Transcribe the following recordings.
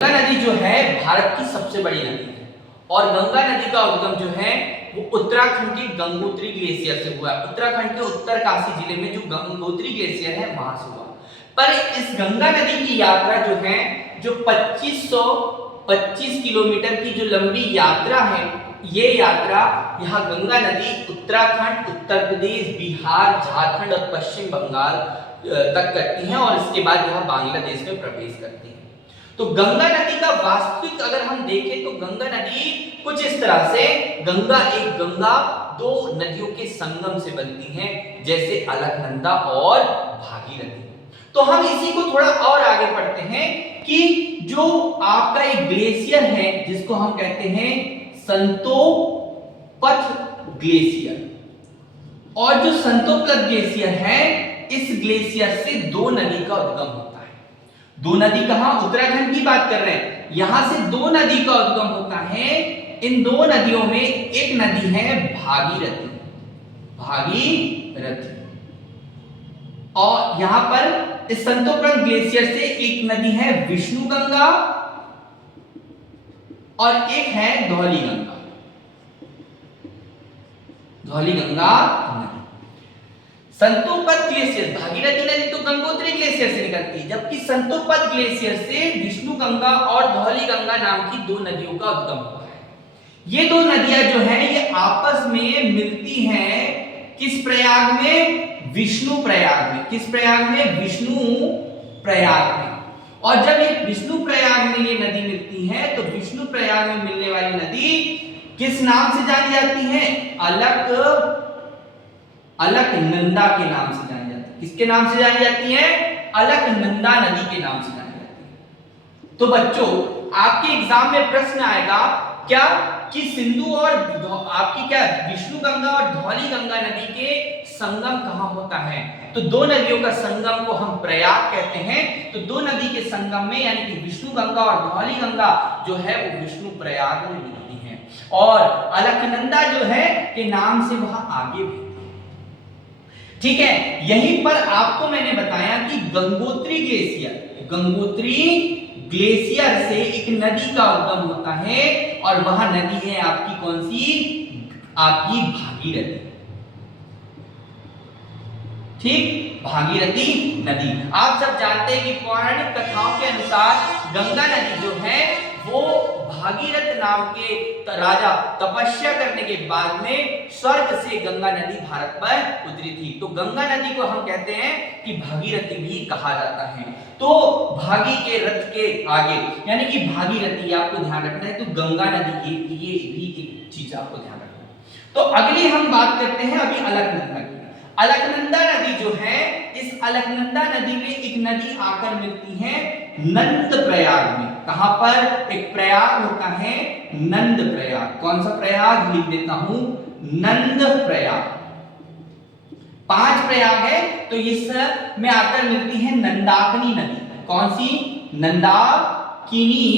गंगा नदी जो है भारत की सबसे बड़ी नदी है और गंगा नदी का उद्गम जो है वो उत्तराखंड के गंगोत्री ग्लेशियर से हुआ है। उत्तराखंड के उत्तरकाशी जिले में जो गंगोत्री ग्लेशियर है वहां से हुआ। पर इस गंगा नदी की यात्रा जो है जो 2525 किलोमीटर की जो लंबी यात्रा है, ये यात्रा यहाँ गंगा नदी उत्तराखंड, उत्तर प्रदेश, बिहार, झारखंड और पश्चिम बंगाल तक करती है और इसके बाद यहाँ बांग्लादेश में प्रवेश करती है। तो गंगा नदी का वास्तविक अगर हम देखें तो गंगा नदी कुछ इस तरह से गंगा दो नदियों के संगम से बनती है, जैसे अलकनंदा और भागीरथी। तो हम इसी को थोड़ा और आगे पढ़ते हैं कि जो आपका एक ग्लेशियर है जिसको हम कहते हैं संतोपथ ग्लेशियर, और जो संतोपथ ग्लेशियर है इस ग्लेशियर से दो नदी का उद्गम होता है। दो नदी कहां, उत्तराखंड की बात कर रहे हैं, यहां से दो नदी का उद्गम होता है। इन दो नदियों में एक नदी है भागीरथी, और यहां पर इस संतोपथ ग्लेशियर से एक नदी है विष्णु गंगा और एक है धौली गंगा नदी। संतोपथ ग्लेशियर, भागीरथी नदी तो गंगोत्री ग्लेशियर से निकलती है, जबकि संतोपथ ग्लेशियर से विष्णु गंगा और धौली गंगा नाम की दो नदियों का उद्गम हुआ है। ये दो नदियां जो हैं ये आपस में मिलती हैं किस प्रयाग में, विष्णु प्रयाग में। किस प्रयाग में, विष्णु प्रयाग में। और जब ये विष्णु प्रयाग में ये नदी मिलती है तो विष्णु प्रयाग में मिलने वाली नदी किस नाम से जानी जाती है, अलकनंदा के नाम से जानी जाती है। किसके नाम से जानी जाती है, अलकनंदा नदी के नाम से जानी जाती है। तो बच्चों आपके एग्जाम में प्रश्न आएगा क्या कि सिंधु और आपकी क्या विष्णु गंगा और धौली गंगा नदी के संगम कहां होता है, तो दो नदियों का संगम को हम प्रयाग कहते हैं। तो दो नदी के संगम में यानी कि विष्णु गंगा और धौली गंगा जो है वो विष्णु प्रयाग में मिलती है और अलकनंदा जो है के नाम से वह आगे बढ़ती है। ठीक है, यहीं पर आपको मैंने बताया कि गंगोत्री ग्लेशियर से एक नदी का उद्गम होता है और वह नदी है आपकी कौन सी, आपकी भागीरथी। ठीक, भागीरथी नदी। आप सब जानते हैं कि पौराणिक कथाओं के अनुसार गंगा नदी जो है वो भागीरथ नाम के राजा तपस्या करने के बाद में स्वर्ग से गंगा नदी भारत पर उतरी थी। तो गंगा नदी को हम कहते हैं कि भागीरथी भी कहा जाता है। तो भागी के रथ के आगे यानी कि भागीरथी आपको ध्यान रखना है। तो गंगा नदी की ये भी एक चीज आपको ध्यान रखना है। तो अगली हम बात करते हैं अभी अलकनंदा की। अलकनंदा नदी जो है, इस अलकनंदा नदी में एक नदी आकर मिलती है नंद प्रयाग में। कहां पर, एक प्रयाग होता है नंद प्रयाग। कौन सा प्रयाग, लिख देता हूं, नंद प्रयाग। 5 प्रयाग है तो इस में आकर मिलती है नंदाकिनी नदी। कौन सी, नंदाकिनी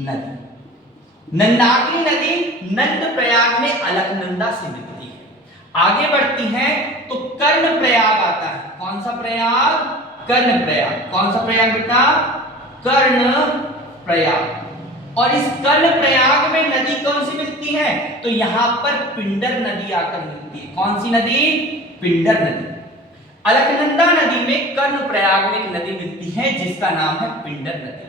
नदी। नंदाकिनी नदी नंद प्रयाग में अलकनंदा से मिलती है। आगे बढ़ती है तो कर्ण प्रयाग आता है। कौन सा प्रयाग, कर्ण प्रयाग। कौन सा प्रयाग बेटा, कर्ण प्रयाग। और इस कर्ण प्रयाग में नदी कौन सी मिलती है, तो यहां पर पिंडर नदी आकर मिलती है। कौन सी नदी, पिंडर नदी। अलकनंदा नदी में कर्ण प्रयाग में एक नदी मिलती है जिसका नाम है पिंडर नदी।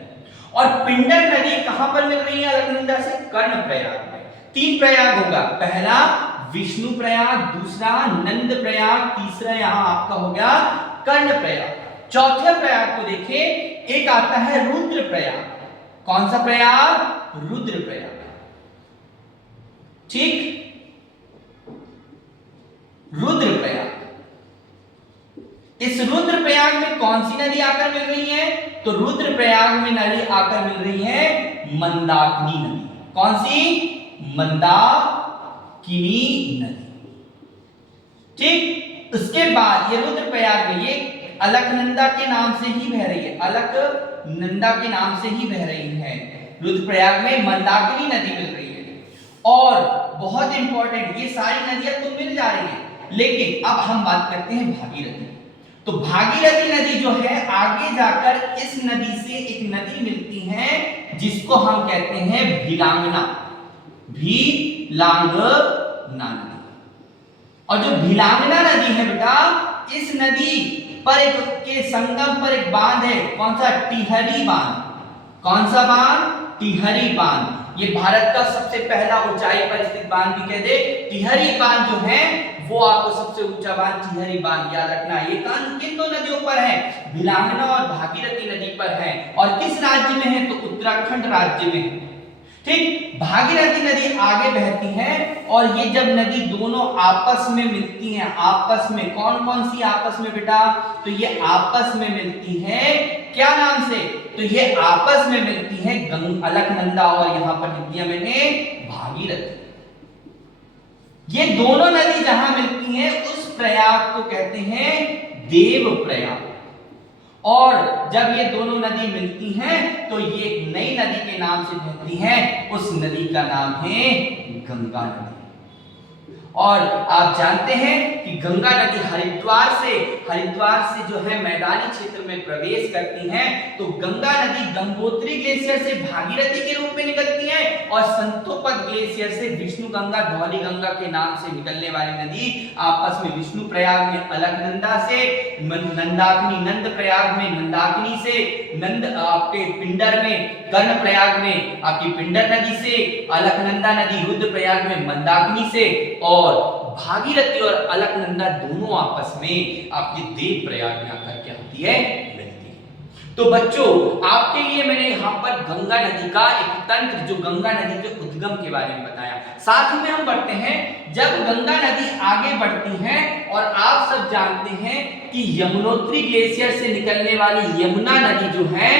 और पिंडर नदी कहां पर मिल रही है अलकनंदा से, कर्ण प्रयाग में। 3 प्रयाग होगा, पहला विष्णु प्रयाग, दूसरा नंद प्रयाग, तीसरा यहां आपका हो गया कर्ण प्रयाग। चौथे प्रयाग को देखें, एक आता है रुद्र प्रयाग। कौन सा प्रयाग, रुद्र प्रयाग। ठीक, रुद्र प्रयाग। इस रुद्र प्रयाग में कौन सी नदी आकर मिल रही है, तो रुद्र प्रयाग में नदी आकर मिल रही है मंदाकिनी नदी। कौन सी, मंदाकिनी नदी। ठीक, उसके बाद ये रुद्र प्रयाग में ये अलकनंदा के नाम से ही बह रही है, अलकनंदा के नाम से ही बह रही है। रुद्रप्रयाग में मंदाकिनी नदी मिल रही है। और बहुत इंपॉर्टेंट, ये सारी नदियां तो मिल जा रही हैं, लेकिन अब हम बात करते हैं भागीरथी। तो भागीरथी नदी जो है आगे जाकर इस नदी से एक नदी मिलती है जिसको हम कहते हैं भिलांगना, भिलांगना नदी। और जो भिलांगना नदी है बेटा, इस नदी पर एक के संगम पर एक बांध है, कौन सा? टिहरी बांध। कौन सा बांध? टिहरी बांध। ये भारत का सबसे पहला ऊंचाई पर स्थित बांध भी कह दे। टिहरी बांध जो है वो आपको सबसे ऊंचा बांध टिहरी बांध याद रखना है। ये किन दो नदियों पर है? भिलांगना और भागीरथी नदी पर है। और किस राज्य में है? तो उत्तराखंड राज्य में है। ठीक, भागीरथी नदी आगे बहती है और ये जब नदी दोनों आपस में मिलती हैं, आपस में कौन कौन सी आपस में बेटा? तो ये आपस में मिलती है क्या नाम से? तो ये आपस में मिलती है अलकनंदा, और यहां पर लिख दिया मैंने भागीरथी। ये दोनों नदी जहां मिलती हैं उस प्रयाग को कहते हैं देव प्रयाग। और जब ये दोनों नदी मिलती हैं तो ये एक नई नदी के नाम से बहती हैं, उस नदी का नाम है गंगा नदी। और आप जानते हैं कि गंगा नदी हरिद्वार से जो है मैदानी क्षेत्र में प्रवेश करती हैं। तो गंगा नदी गंगोत्री ग्लेशियर से भागीरथी के रूप में निकलती है और संतोपद ग्लेशियर से विष्णु गंगा, धौली गंगा के नाम से निकलने वाली नदी आपस में विष्णु प्रयाग में अलकनंदा से, नंदाकिनी नंद प्रयाग में नंदाकिनी से, नंद आपके पिंडर में कर्ण प्रयाग में आपकी पिंडर नदी से, अलकनंदा नदी रुद्र प्रयाग में मंदाकिनी से, और भागीरथी और अलकनंदा दोनों आपस में आपके देव प्रयाग में आकर क्या होती है? मिलती है। तो बच्चों, आपके लिए मैंने यहाँ पर गंगा नदी का एक तंत्र, जो गंगा नदी के उद्गम के बारे में बताया। साथ में हम बढ़ते हैं, जब गंगा नदी आगे बढ़ती है और आप सब जानते हैं कि यमुनोत्री ग्लेशियर से निकलने वाली यमुना नदी जो है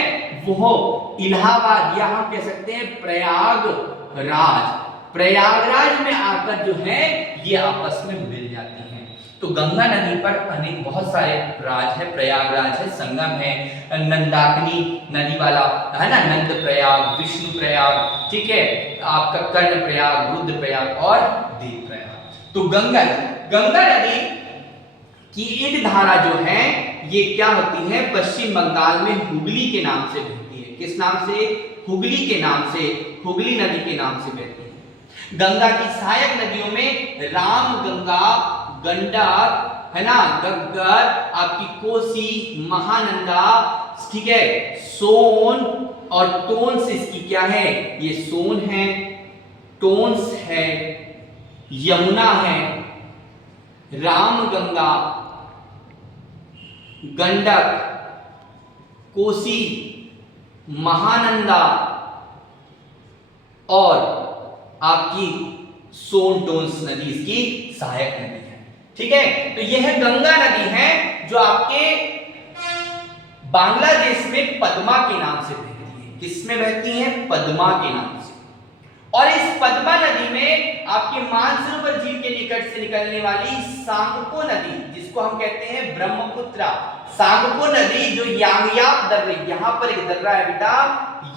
वो इलाहाबाद या हम कह सकते हैं प्रयागराज में आकर जो है ये आपस में मिल जाती हैं। तो गंगा नदी पर अनेक बहुत सारे राज है, प्रयागराज है, संगम है, नंदाकिनी नदी वाला है ना, नंद प्रयाग, विष्णु प्रयाग, ठीक है, आपका कर्ण प्रयाग, रुद्र प्रयाग और देव प्रयाग। तो गंगा नदी की एक धारा जो है ये क्या होती है? पश्चिम बंगाल में हुगली के नाम से बहती है। किस नाम से? हुगली के नाम से, हुगली नदी के नाम से बहती है। गंगा की सहायक नदियों में राम गंगा, गंडक है ना, गग्गर, आपकी कोसी, महानंदा, ठीक है, सोन और टोन्स इसकी क्या है? ये सोन है, टोन्स है, यमुना है, राम गंगा, गंडक, कोसी, महानंदा और आपकी सोन टोन्स नदी इसकी सहायक नदी है। ठीक है, तो यह गंगा नदी है जो आपके बांग्लादेश में पद्मा के नाम से बहती है। किसमें बहती है? पद्मा के नाम से। और इस पद्मा नदी में आपके मानसरोवर झील के निकट से निकलने वाली सांगपो नदी, जिसको हम कहते हैं ब्रह्मपुत्रा, सांगपो नदी जो यांगयाप दर्रे, यहां पर एक दर्रा है बेटा,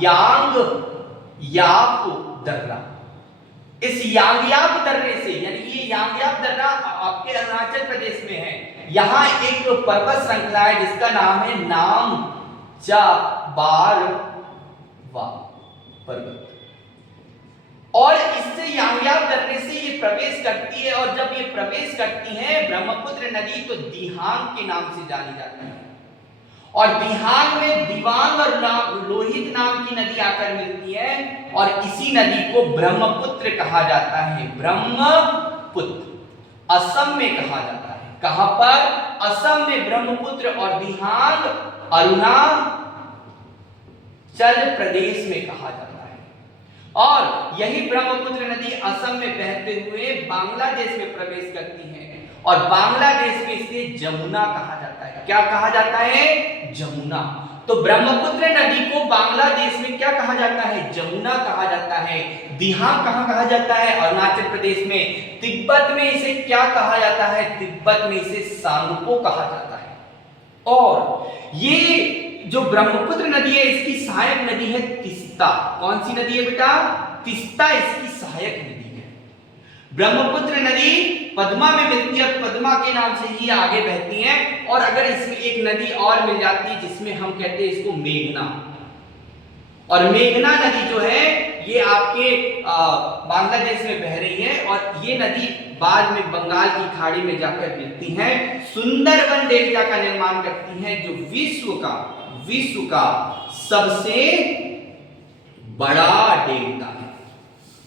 यांगयाप दर्रा, इस यांगयाप दर्रे से, यानी ये यांगयाप दर्रा आपके अरुणाचल प्रदेश में है, यहां एक पर्वत श्रृंखला है जिसका नाम है नामचाबारवा पर्वत, और इससे यांगयाप दर्रे से ये प्रवेश करती है। और जब ये प्रवेश करती है ब्रह्मपुत्र नदी, तो दिहांग के नाम से जानी जाती है। और दिहांग में दिवांग और लोहित नाम की नदी आकर मिलती है, और इसी नदी को ब्रह्मपुत्र कहा जाता है। ब्रह्मपुत्र असम में कहा जाता है। कहां पर? असम में ब्रह्मपुत्र, और दिहांग अरुणाचल प्रदेश में कहा जाता है। और यही ब्रह्मपुत्र नदी असम में बहते हुए बांग्लादेश में प्रवेश करती है, और बांग्लादेश में इसे जमुना कहा जाता है। क्या कहा जाता है? जमुना। तो ब्रह्मपुत्र नदी को बांग्लादेश में क्या कहा जाता है? जमुना कहा जाता है। दिहांग कहां कहा जाता है? अरुणाचल प्रदेश में। तिब्बत में इसे क्या कहा जाता है? तिब्बत में इसे सांगपो कहा जाता है। और ये जो ब्रह्मपुत्र नदी है इसकी सहायक नदी है तीस्ता। कौन सी नदी है बेटा? तीस्ता इसकी सहायक नदी है। ब्रह्मपुत्र नदी पद्मा में मिलती है, पद्मा के नाम से ही आगे बहती है। और अगर इसमें एक नदी और मिल जाती है जिसमें हम कहते हैं इसको मेघना, और मेघना नदी जो है ये आपके बांग्लादेश में बह रही है और ये नदी बाद में बंगाल की खाड़ी में जाकर मिलती है, सुंदरबन डेल्टा का निर्माण करती है, जो विश्व का सबसे बड़ा डेल्टा है।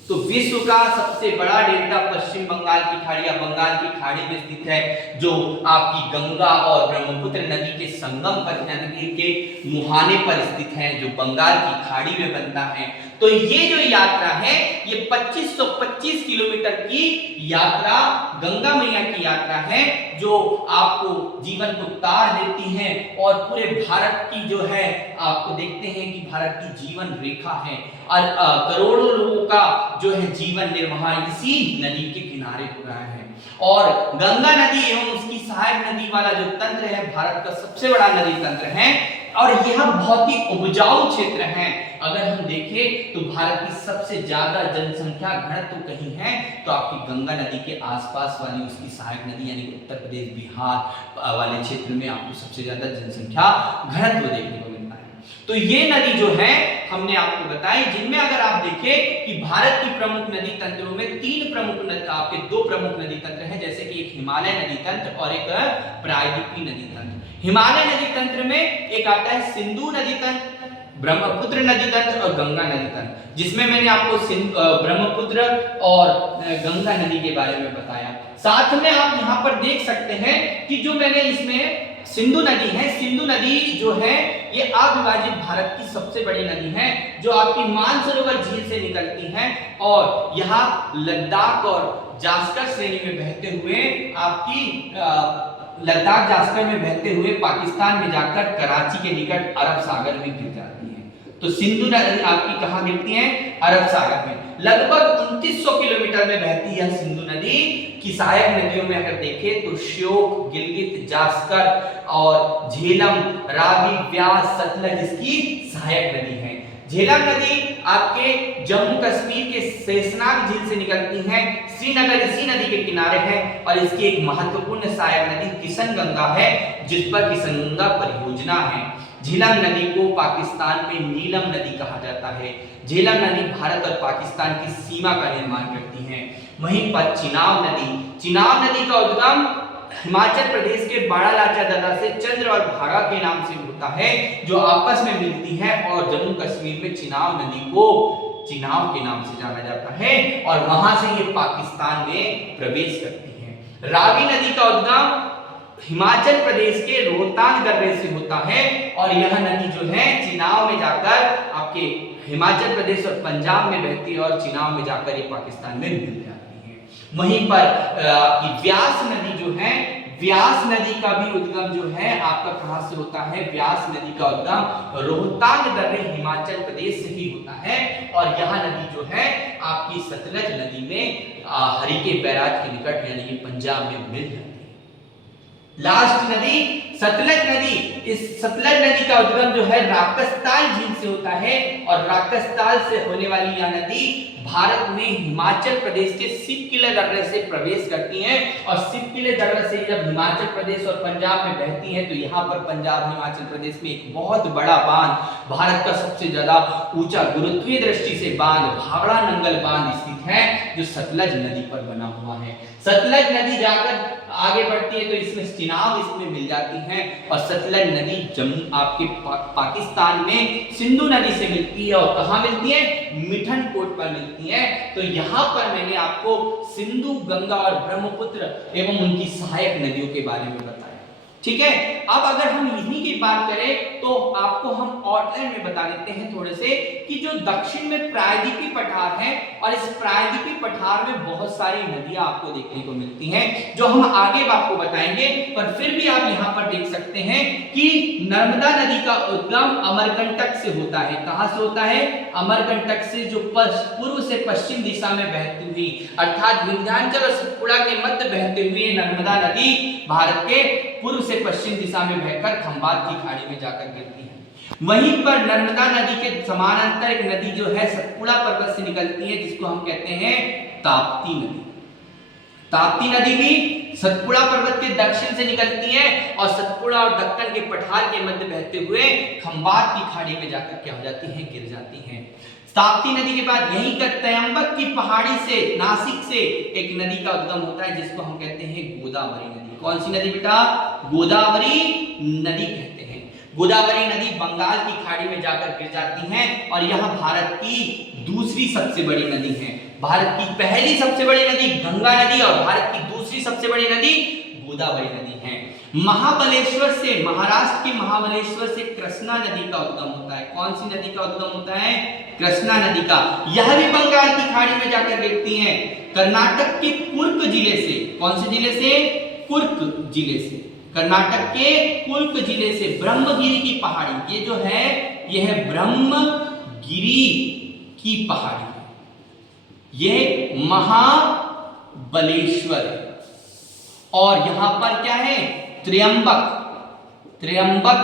तो विश्व का सबसे बड़ा डेल्टा पश्चिम बंगाल की खाड़ी या बंगाल की खाड़ी में स्थित है, जो आपकी गंगा और ब्रह्मपुत्र नदी के संगम पर, नदी के मुहाने पर स्थित है, जो बंगाल की खाड़ी में बनता है। तो ये जो यात्रा है ये 2525 किलोमीटर की यात्रा, गंगा मैया की यात्रा है, जो आपको जीवन को तार देती है और पूरे भारत की जो है आपको देखते हैं कि भारत की जीवन रेखा है और करोड़ों लोगों का जो है जीवन निर्वाह इसी नदी के किनारे हो रहा है। और गंगा नदी एवं उसकी सहायक नदी वाला जो तंत्र है भारत का सबसे बड़ा नदी तंत्र है और यह बहुत ही उपजाऊ क्षेत्र है। अगर हम देखें तो भारत की सबसे ज्यादा जनसंख्या घनत्व तो कहीं है तो आपकी गंगा नदी के आसपास वाली उसकी सहायक नदी यानी उत्तर प्रदेश बिहार वाले क्षेत्र में आपको सबसे ज्यादा जनसंख्या घनत्व देखने को मिलता है। तो ये नदी जो है हमने आपको बताई, जिनमें अगर आप देखें कि भारत की प्रमुख नदी तंत्रों में आपके दो प्रमुख नदी तंत्र हैं, जैसे कि एक हिमालय नदी तंत्र और एक प्रायद्वीपीय नदी तंत्र। हिमालय नदी तंत्र में एक आता है सिंधु नदी तंत्र, ब्रह्मपुत्र नदी तंत्र और गंगा नदी तंत्र, जिसमें मैंने आपको ब्रह्मपुत्र और गंगा नदी के बारे में बताया। साथ में आप यहाँ पर देख सकते हैं कि जो मैंने इसमें सिंधु नदी है, सिंधु नदी जो है ये अविभाजित भारत की सबसे बड़ी नदी है, जो आपकी मानसरोवर झील से निकलती है और यहाँ लद्दाख और जास्कर श्रेणी में बहते हुए आपकी लद्दाख जास्कर में बहते हुए पाकिस्तान में जाकर कराची के निकट अरब सागर में गिर जाती है। तो सिंधु नदी आपकी कहाँ गिरती है? अरब सागर में। लगभग 2900 किलोमीटर में बहती है सिंधु नदी की सहायक नदियों में अगर देखें तो श्योक, गिलगित, जास्कर और झेलम, रावी, व्यास, सतलज इसकी सहायक नदी है। झेलम नदी आपके जम्मू कश्मीर के शेषनाग झील से निकलती है, श्रीनगर इसी नदी के किनारे है और इसकी एक महत्वपूर्ण सहायक नदी किशन गंगा है, जिस पर किशन गंगा परियोजना है। झेलम नदी को पाकिस्तान में नीलम नदी कहा जाता है। झेलम नदी भारत और पाकिस्तान की सीमा का निर्माण करती है। वहीं पर चिनाब नदी का उद्गम हिमाचल प्रदेश के बाड़ालाचा दर्रा से चंद्र और भागा के नाम से होता है, जो आपस में मिलती है और जम्मू कश्मीर में चिनाब नदी को चिनाब के नाम से जाना जाता है और वहां से ये पाकिस्तान में प्रवेश करती है। रावी नदी का उद्गम हिमाचल प्रदेश के रोहतांग दर्रे से होता है और यह नदी जो है चिनाब में जाकर आपके हिमाचल प्रदेश और पंजाब में बहती है और चिनाब में जाकर ये पाकिस्तान में मिल जाती है। वहीं पर आपकी व्यास नदी जो है, व्यास नदी का भी उद्गम जो है आपका कहां से होता है? व्यास नदी का उद्गम रोहतांग दर्रे हिमाचल प्रदेश से ही होता है और यह नदी जो है आपकी सतलज नदी में हरिके बैराज के निकट यानी कि पंजाब में मिल जाती है। लास्ट नदी सतलज नदी, इस सतलज नदी का उद्गम जो है राकसताल झील से होता है और राकसताल से होने वाली यह नदी भारत में हिमाचल प्रदेश के सिपकिले दर्रे से प्रवेश करती है और सिपकिले दर्रे से जब हिमाचल प्रदेश और पंजाब में बहती है तो यहाँ पर पंजाब हिमाचल प्रदेश में एक बहुत बड़ा बांध, भारत का सबसे ज्यादा ऊंचा गुरुत्वीय दृष्टि से बांध भावड़ा नंगल बांध स्थित है, जो सतलज नदी पर बना हुआ है। सतलज नदी जाकर आगे बढ़ती है तो इसमें चिनाब इसमें मिल जाती है और सतलज नदी जम्मू आपके पाकिस्तान में सिंधु नदी से मिलती है और कहाँ मिलती है? मिठनकोट पर मिलती है। तो यहाँ पर मैंने आपको सिंधु, गंगा और ब्रह्मपुत्र एवं उनकी सहायक नदियों के बारे में बताया। ठीक है, अब अगर हम इन्हीं की बात करें तो आपको हम आउटलाइन में बता देते हैं थोड़े से कि जो दक्षिण में प्रायद्वीपीय पठार है और इस प्रायद्वीपीय पठार में बहुत सारी नदियां आपको देखने को मिलती हैं, जो हम आगे आपको बताएंगे। पर फिर भी आप यहाँ पर देख सकते हैं कि नर्मदा नदी का उद्गम अमरकंटक से होता है। कहां से होता है? अमरकंटक से, जो पूर्व से पश्चिम दिशा में बहती हुई अर्थात विंध्याचल और सतपुड़ा के मध्य बहते हुए नर्मदा नदी भारत के पूर्व से पश्चिम दिशा में बहकर खंबात की खाड़ी में जाकर गिरती है। वहीं पर नर्मदा नदी के समानांतर एक नदी जो है सतपुड़ा पर्वत से निकलती है, जिसको हम कहते हैं ताप्ती नदी। ताप्ती नदी भी सतपुड़ा पर्वत के दक्षिण से निकलती है और सतपुड़ा और दक्कन के पठार के मध्य बहते हुए खंबात की खाड़ी में जाकर क्या हो जाती हैं, गिर जाती हैं। ताप्ती नदी के बाद यहीं का त्र्यंबक की पहाड़ी से, नासिक से एक नदी का उद्गम होता है जिसको हम कहते हैं गोदावरी नदी। कौन सी नदी बेटा? गोदावरी नदी कहते हैं। गोदावरी नदी बंगाल की खाड़ी में जाकर गिर जाती है और यह भारत की दूसरी सबसे बड़ी नदी है। भारत की पहली सबसे बड़ी नदी गंगा नदी और भारत की दूसरी सबसे बड़ी नदी गोदावरी नदी है। महाबलेश्वर से, महाराष्ट्र के महाबलेश्वर से कृष्णा नदी का उद्गम होता है। कौन सी नदी का उद्गम होता है? कृष्णा नदी का। यह भी बंगाल की खाड़ी में जाकर गिरती है। कर्नाटक के कुर्क जिले से, कौन से जिले से? कुर्क जिले से, कर्नाटक के कुर्क जिले से ब्रह्मगिरी की पहाड़ी, ये जो है यह ब्रह्मगिरी की पहाड़ी है, ये महाबलेश्वर है। और यहां पर क्या है? त्र्यंबक, त्र्यंबक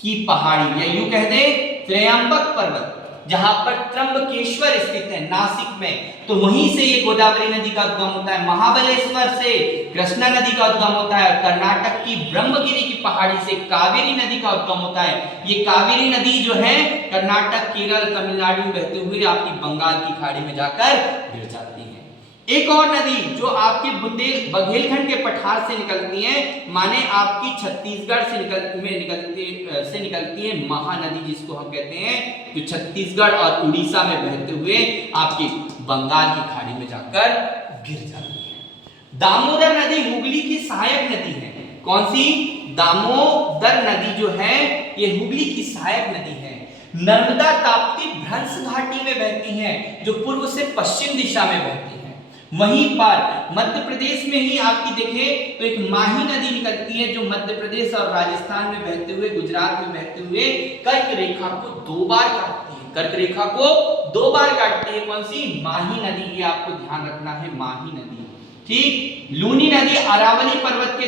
की पहाड़ी या यूं कह दे त्र्यंबक पर्वत, जहां पर त्र्यंबकेश्वर स्थित है नासिक में, तो वहीं से ये गोदावरी नदी का उद्गम होता है। महाबलेश्वर से कृष्णा नदी का उद्गम होता है। कर्नाटक की ब्रह्मगिरी की पहाड़ी से कावेरी नदी का उद्गम होता है। ये कावेरी नदी जो है कर्नाटक, केरल, तमिलनाडु में बहते हुए आपकी बंगाल की खाड़ी में जाकर गिर जाती है। एक और नदी जो आपके बुंदेलखंड के पठार से निकलती है, माने आपकी छत्तीसगढ़ से निकलती है महानदी, जिसको हम कहते हैं, जो छत्तीसगढ़ और उड़ीसा में बहते हुए आपके बंगाल की खाड़ी में जाकर गिर जाती है। दामोदर नदी हुगली की सहायक नदी है। कौन सी? दामोदर नदी जो है ये हुगली की सहायक नदी है। नर्मदा ताप्ती भ्रंश घाटी में बहती है, जो पूर्व से पश्चिम दिशा में बहती है। वहीं पर मध्य प्रदेश में ही आपकी देखें तो एक माही नदी निकलती है, जो मध्य प्रदेश और राजस्थान में बहते हुए, गुजरात में बहते हुए कर्क रेखा को 2 बार काटती है। कर्क रेखा को 2 बार काटती है। कौन सी? माही नदी। ये आपको ध्यान रखना है, माही नदी। ठीक। लूनी नदी अरावली पर्वत के